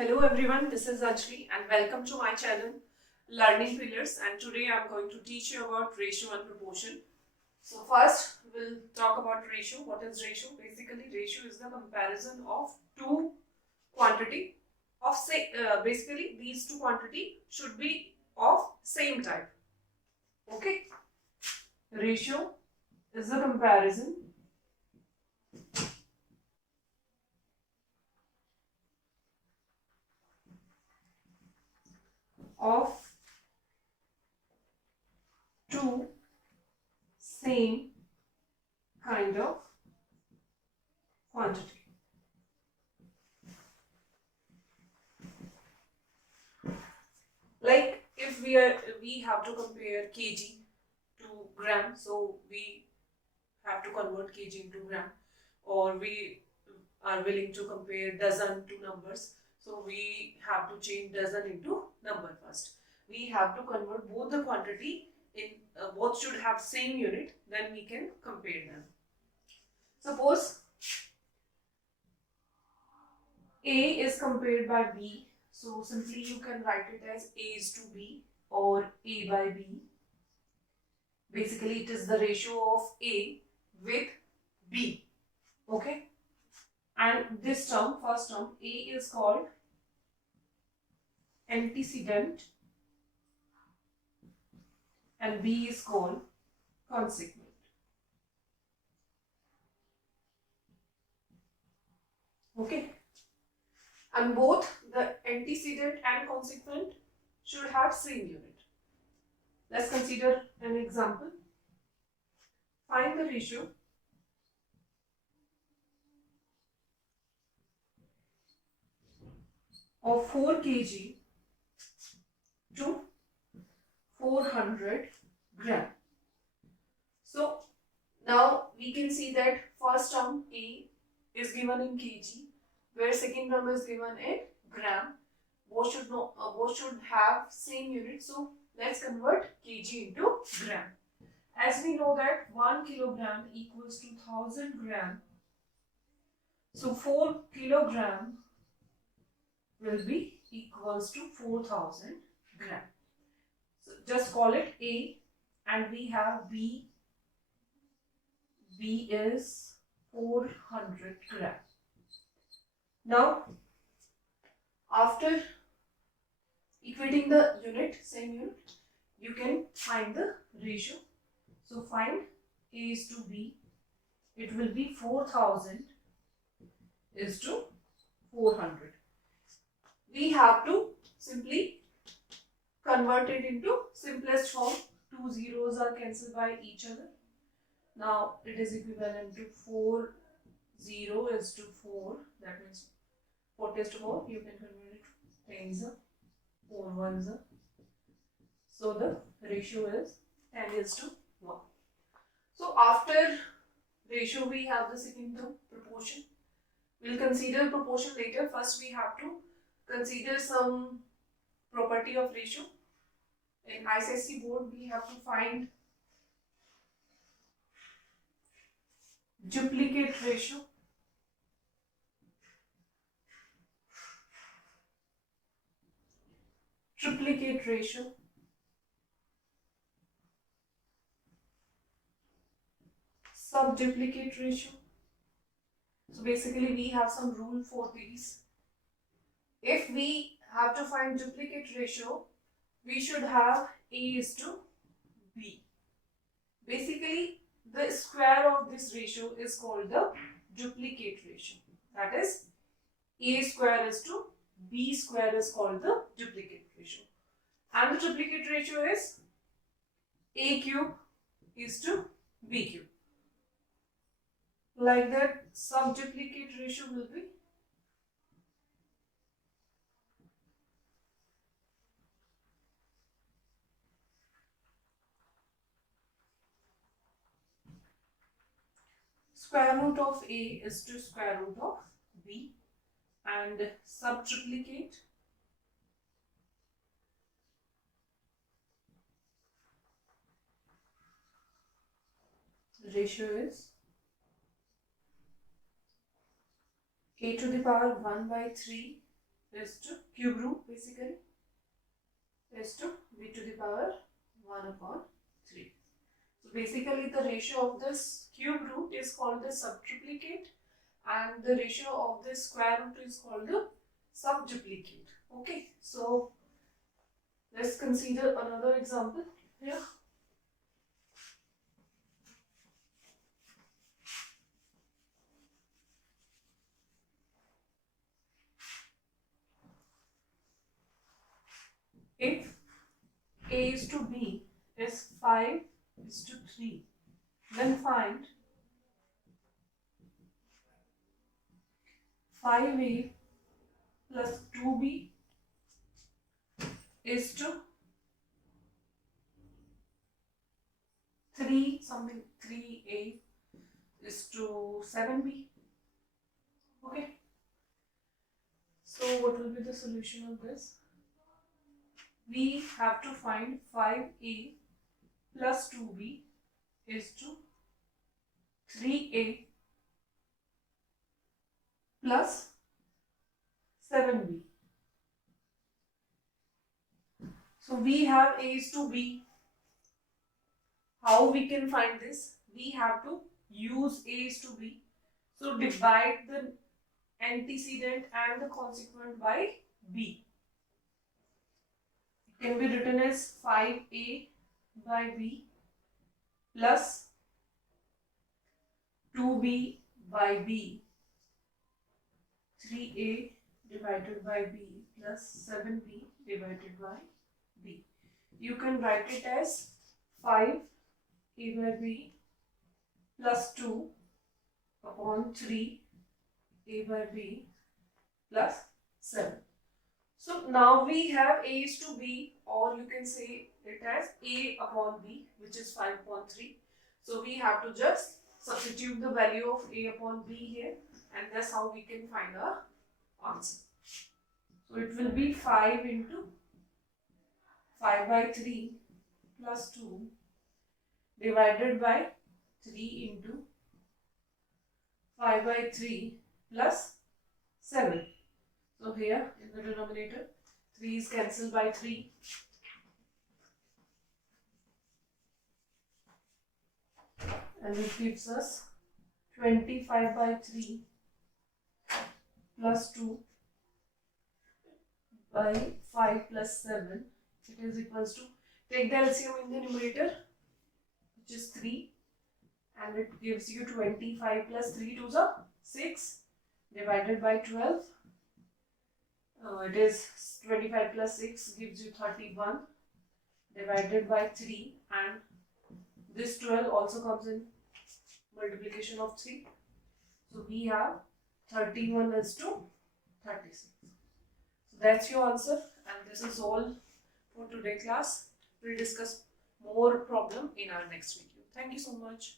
Hello everyone, this is Ajli and welcome to my channel Learning Pillars, and today I am going to teach you about ratio and proportion. So first we'll talk about ratio. What is ratio? Basically ratio is the comparison of two quantity of basically these two quantity should be of same type. Okay? Ratio is the comparison of two same kind of quantity. Like if we have to compare kg to gram, so we have to convert kg into gram, or we are willing to compare dozen to numbers, so we have to change dozen into number first. We have to convert both the quantity in both should have same unit, then we can compare them. Suppose A is compared by B, so simply you can write it as A is to B or A by B. Basically it is the ratio of A with B. Okay, and this term, first term, A is called antecedent and B is called consequent. Okay, and both the antecedent and consequent should have same unit. Let's consider an example. Find the ratio of 4 kg to 400 gram. So now we can see that first term A is given in kg, where second term is given in gram. Both should have same unit. So let's convert kg into gram. As we know that 1 kilogram equals to 1000 gram. So 4 kilogram will be equals to 4000 gram. So just call it A, and we have B. B is 400 gram. Now, after equating the unit, same unit, you can find the ratio. So find A is to B. It will be 4000 is to 400. We have to simply convert it into simplest form. Two zeros are cancelled by each other. Now it is equivalent to 4 0 is to 4. That means 4 is to 4. You can convert it to tens, 4 ones. So the ratio is 10 is to 1. So after ratio we have the second term, proportion. We'll consider proportion later. First we have to consider some property of ratio. In ICSE board we have to find duplicate ratio. Triplicate ratio. Subduplicate ratio. So basically we have some rule for these. If we have to find duplicate ratio, we should have A is to B. Basically the square of this ratio is called the duplicate ratio. That is, A square is to B square is called the duplicate ratio. And the triplicate ratio is A cube is to B cube. Like that, subduplicate ratio will be square root of A is to square root of B, and subtriplicate ratio is A to the power 1 by 3 is to cube root basically is to b to the power 1 upon 3. So basically the ratio of this cube root is called the subtriplicate and the ratio of the square root is called the subduplicate. Okay, so let's consider another example here. If a is to b is 5 is to 3, then find 5a plus 2b is to 3a is to 7b. Okay, so what will be the solution of this? We have to find 5a plus 2b is to 3a plus 7b. So we have a is to b. How we can find this? We have to use a is to b. So divide the antecedent and the consequent by b. It can be written as 5a by b plus 2b by b, 3a divided by b plus 7b divided by b. You can write it as 5a by b plus 2 upon 3a by b plus 7. So now we have a is to b, or you can say it as a upon b, which is 5 upon 3. So we have to just substitute the value of a upon b here, and that's how we can find our answer. So it will be 5 into 5 by 3 plus 2 divided by 3 into 5 by 3 plus 7. So here in the denominator 3 is cancelled by 3. And it gives us 25 by 3 plus 2 by 5 plus 7. It is equals to, take the LCM in the numerator, which is 3, and it gives you 25 plus 3 to the 6 divided by 12. It is 25 plus 6 gives you 31 divided by 3, and this 12 also comes in multiplication of 3. So we have 31 is to 36. So that's your answer, and this is all for today's class. We'll discuss more problem in our next video. Thank you so much.